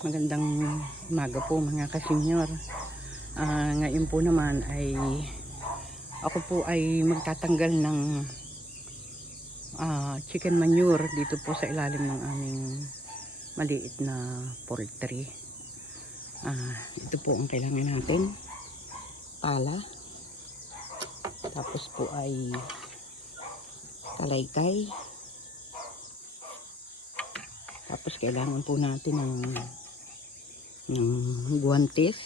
Magandang umaga po mga kasenyor. Ngayon po naman ay ako po ay magtatanggal ng chicken manure dito po sa ilalim ng aming maliit na poultry. Ito po ang kailangan natin. Pala. Tapos po ay talaykay. Tapos kailangan po natin ng guwantes,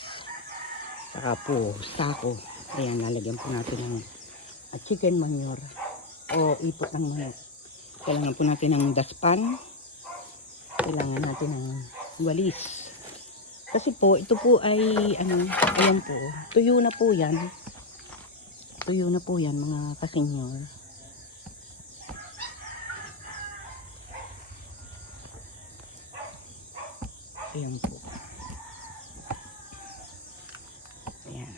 saka po sako. Ayan, lalagyan po natin ng chicken manure o ipot ng manok. Kailangan po natin ng daspan. Kailangan natin ng walis. Kasi po, ito po ay, ayan po, tuyo na po yan. Tuyo na po yan mga kasenyor. Ayan po. Ayan.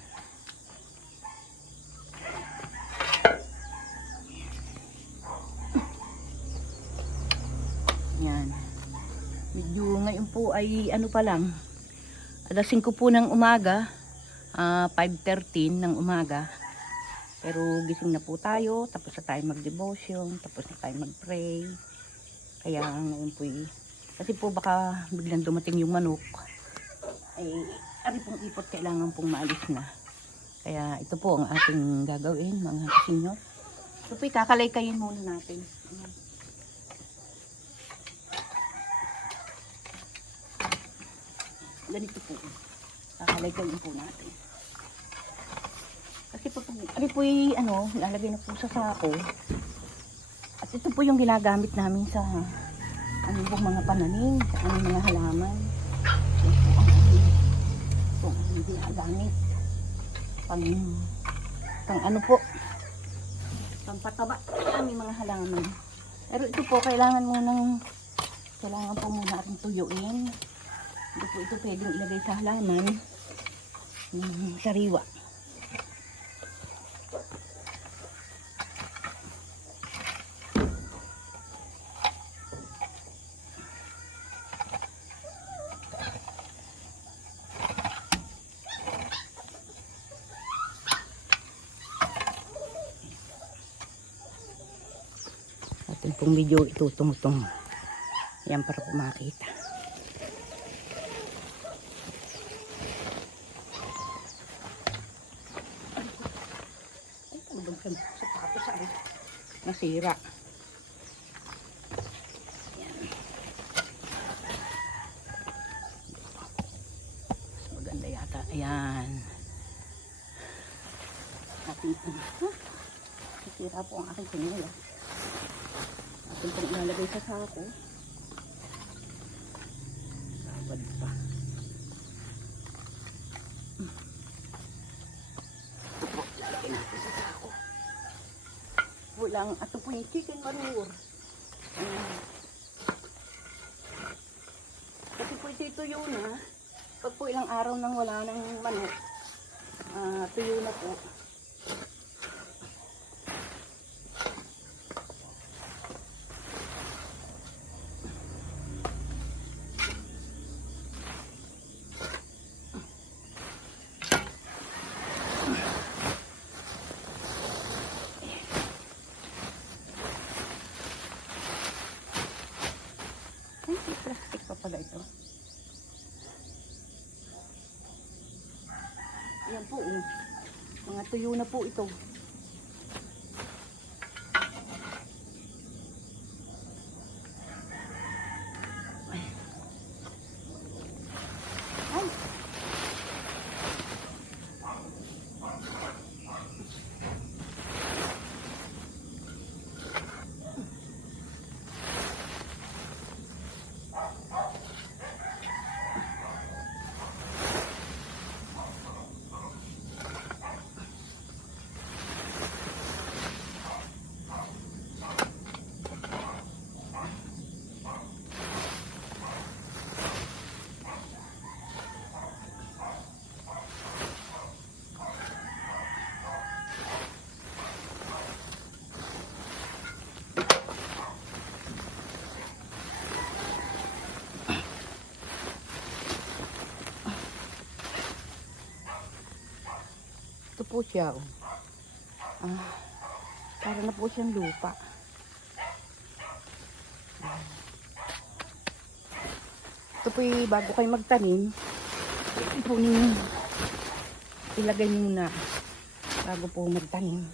Ayan. Medyo ngayon po ay ano pa lang. Alas 5 po ng umaga. 5:13 ng umaga. Pero gising na po tayo. Tapos na tayo mag-devotion. Tapos na tayo mag-pray. Kaya ngayon po kasi po baka biglang dumating yung manok. Ay, ari pong ipot kailangan pong maalis na. Kaya ito po ang ating gagawin mga kasenyor. Ito po kakalay-kayin muna natin. Ayan. Ganito po. Kakalay-kayin po natin. Kasi po, ari po lalagay na po sa sako. At ito po yung ginagamit namin sa pong mga pananim, sa mga halaman. Ito ang ginagamit. Pang ano po, pang pataba ang mga halaman. Pero ito po, kailangan po muna ating tuyuin. Hindi po ito pwedeng ilagay sa halaman ng sariwa. Atin pong video itutong-tong. Yan para po makita. Ay, talabang sa sapatos ay nasira. Yan. Maganda yata. Ayan. Atin po. Nasira po ang aking sinila. Atin pong ilalagay sa sako. Sabad pa. Ito po, ilalagay natin sa sako. Ito po yung chicken manure. Kasi po ito tuyo na. Pag po ilang araw nang wala ng manok, tuyo na po. Plastic pa pala ito. Ayan po, mga tuyo na po ito. Ay. po siya. Oh. Para na po siyang lupa. Ito po bago kayo magtanim, ito ninyo, ilagay nyo muna bago po magtanim.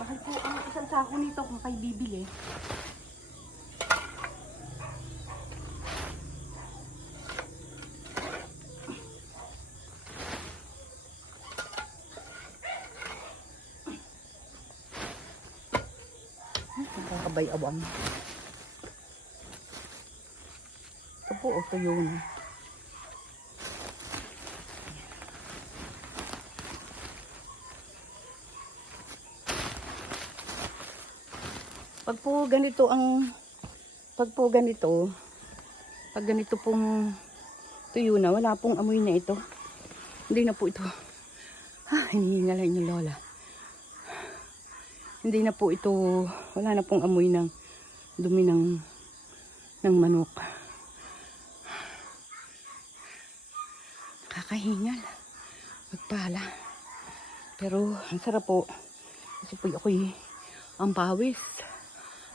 Mahal po ang isang sako nito kung kayo bibili. Nakakabay-awang. Ito po, tuyo na. Pag ganito pong tuyo na, wala pong amoy na ito. Hindi na po ito. Hinihingalay niyo lola. Hindi na po ito, wala na pong amoy ng dumi ng manok. Nakakahingal. Magpala. Pero ang sarap po. Kasi po ako'y ang pawis.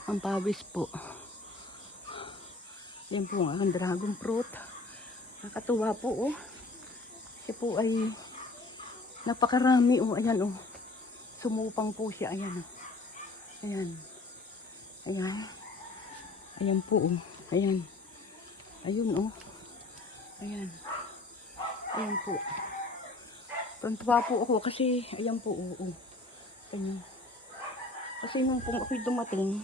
Ang pawis po. Yan po ang dragon fruit. Nakatuwa po, oh. Kasi po ay napakarami, oh. Ayan, oh. Sumupang po siya. Ayan, oh. Ayan. Ayan. Ayan po, oh. Ayan. Ayun, oh. Ayan. Ayan po. Tuntua po ako kasi, ayan po, oh. Oh. Ayan. Kasi nung pong ako'y dumating,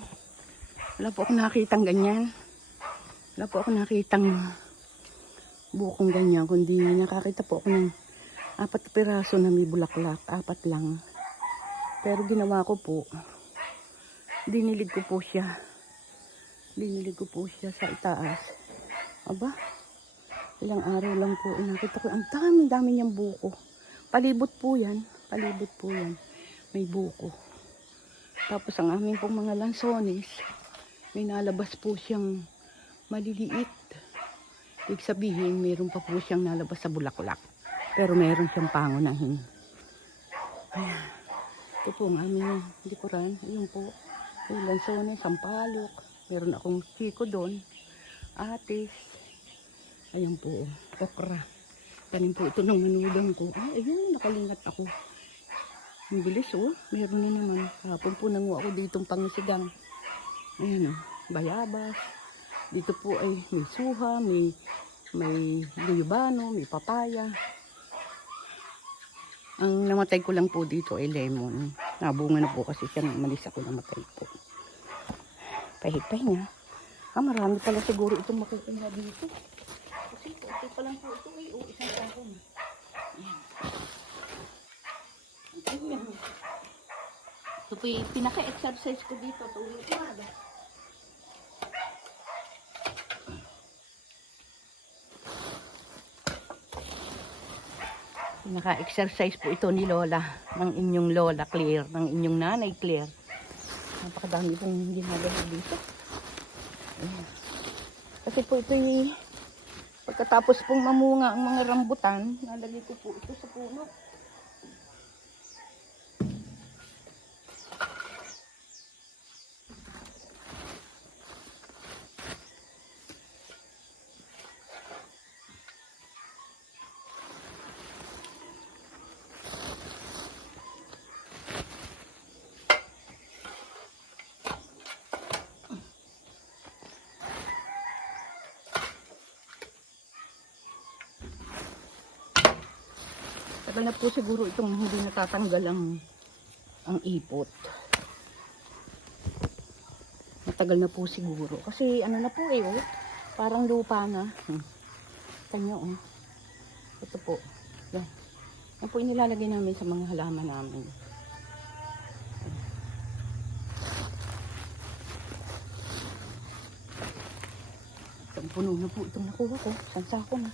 wala po ako nakitang ganyan. Wala po ako nakitang bukong ganyan. Kundi nakakita po ako ng 4 piraso na may bulaklak. 4 lang. Pero ginawa ko po, dinilig ko po siya. Dinilig ko po siya sa itaas. Aba, ilang araw lang po. Nakita ko, ang dami niyang buko. Palibot po yan. Palibot po yan. May buko. Tapos ang aming pong mga lansones, may nalabas po siyang maliliit. Ibig sabihin, meron pa po siyang nalabas sa bulaklak. Pero meron siyang pangunahin. Ayan. Ito po ang aming likuran. Ayun po. May lansones, sampalok. Meron akong chiko doon. Atis. Ayan po. Okra. Tanim po ito ng manugang ko. Ay, ayun. Nakalingat ako. Ang bilis, oh. Meron na naman. Kahapon po nanguha ako ditong pangisigang. Ayan, oh. Bayabas. Dito po ay may suha, may guyabano, may papaya. Ang namatay ko lang po dito ay lemon. Nabunga na po kasi siya. Malis ako namatay po. Pahit-pahinga. Marami pala siguro itong makukuha dito. Kasi ito pa lang po ito ay isang tahon. Ayan. Ayan. Ito po yung pinaka-exercise ko dito. Tuwing umaga. Naka-exercise po ito ni Lola, ng inyong Lola Claire, ng inyong Nanay Claire. Napakadami pong ginagawa dito. Ayan. Kasi po ito yung pagkatapos pong mamunga ang mga rambutan, nalagay ko po ito sa puno. Tagal na po siguro itong hindi natatanggal ang ipot. Matagal na po siguro. Kasi ano na po oh. Parang lupa na. Kanya oh. Ito po. Yan. Yan po inilalagay namin sa mga halaman namin. Puno na po itong nakuha ko. Sansako na.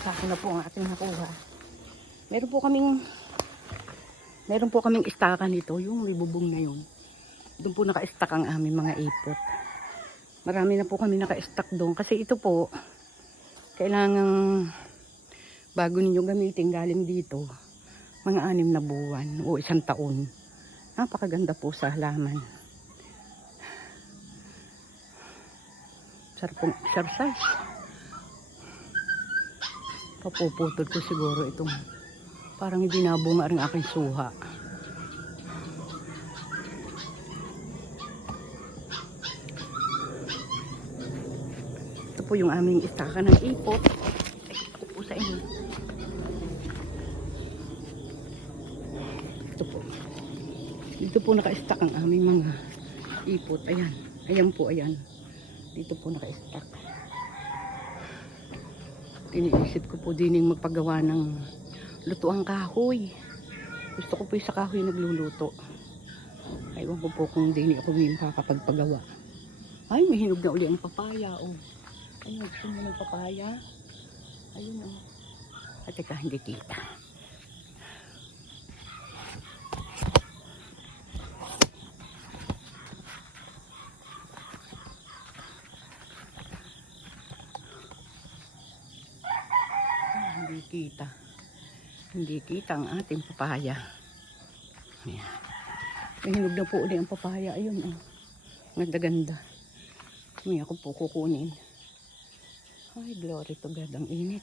Sansako na po ang ating nakuha. Meron po kaming istakan nito, yung may bubong na yun. Doon po naka-stack ang aming mga ipot. Marami na po kami naka-stack doon. Kasi ito po, kailangang bago ninyo gamitin galing dito, mga 6 na buwan o 1 taon. Napakaganda po sa halaman. Sarap pong exercise. Papuputol ko siguro itong parang hindi nabunga rin aking suha. Ito po yung aming istaka ng ipot. Ito po sa inyo. Ito po. Dito po naka-stack ang aming mga ipot. Ayan. Ayan po, ayan. Dito po naka-stack. Iniisip ko po din yung magpagawa ng lutuang kahoy. Gusto ko po yung sa kahoy nagluluto. Aywan ko po kung din ako may makakapagpagawa. Ay, may hinog na uli ang papaya. Oh. Ay, gusto mo ng papaya? Ayun oh. At teka, hindi kita. Hindi kita ang ating papaya. Ayan. May hinog na po ulit ang papaya. Ayun oh. Ganda-ganda. May ako po kukunin. Ay, glory to God. Ang init.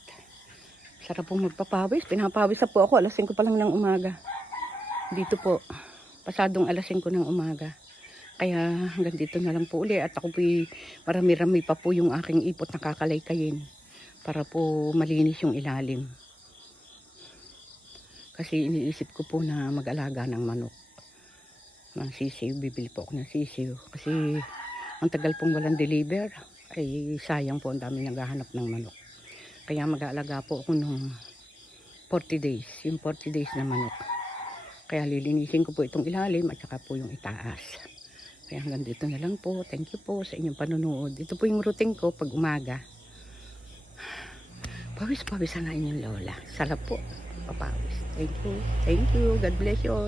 Sarap pong magpapawis. Pinapawis na po ako. 5:00 pa lang ng umaga. Dito po. Pasadong 5:00 ng umaga. Kaya hanggang dito na lang po ulit. At ako po marami-rami pa po yung aking ipot na kakalay-kayin. Para po malinis yung ilalim. Kasi iniisip ko po na mag-alaga ng manok. Ng sisiw. Bibili po ako ng sisiw. Kasi ang tagal pong walang deliver. Ay sayang po, ang dami naghahanap ng manok. Kaya mag-aalaga po ako ng 40 days. Yung 40 days na manok. Kaya lilinisin ko po itong ilalim at saka po yung itaas. Kaya hanggang dito na lang po. Thank you po sa inyong panunood. Ito po yung routine ko pag umaga. Pawis-pawisan na inyong lola. Sarap po. Papawis. Thank you. Thank you. God bless you all.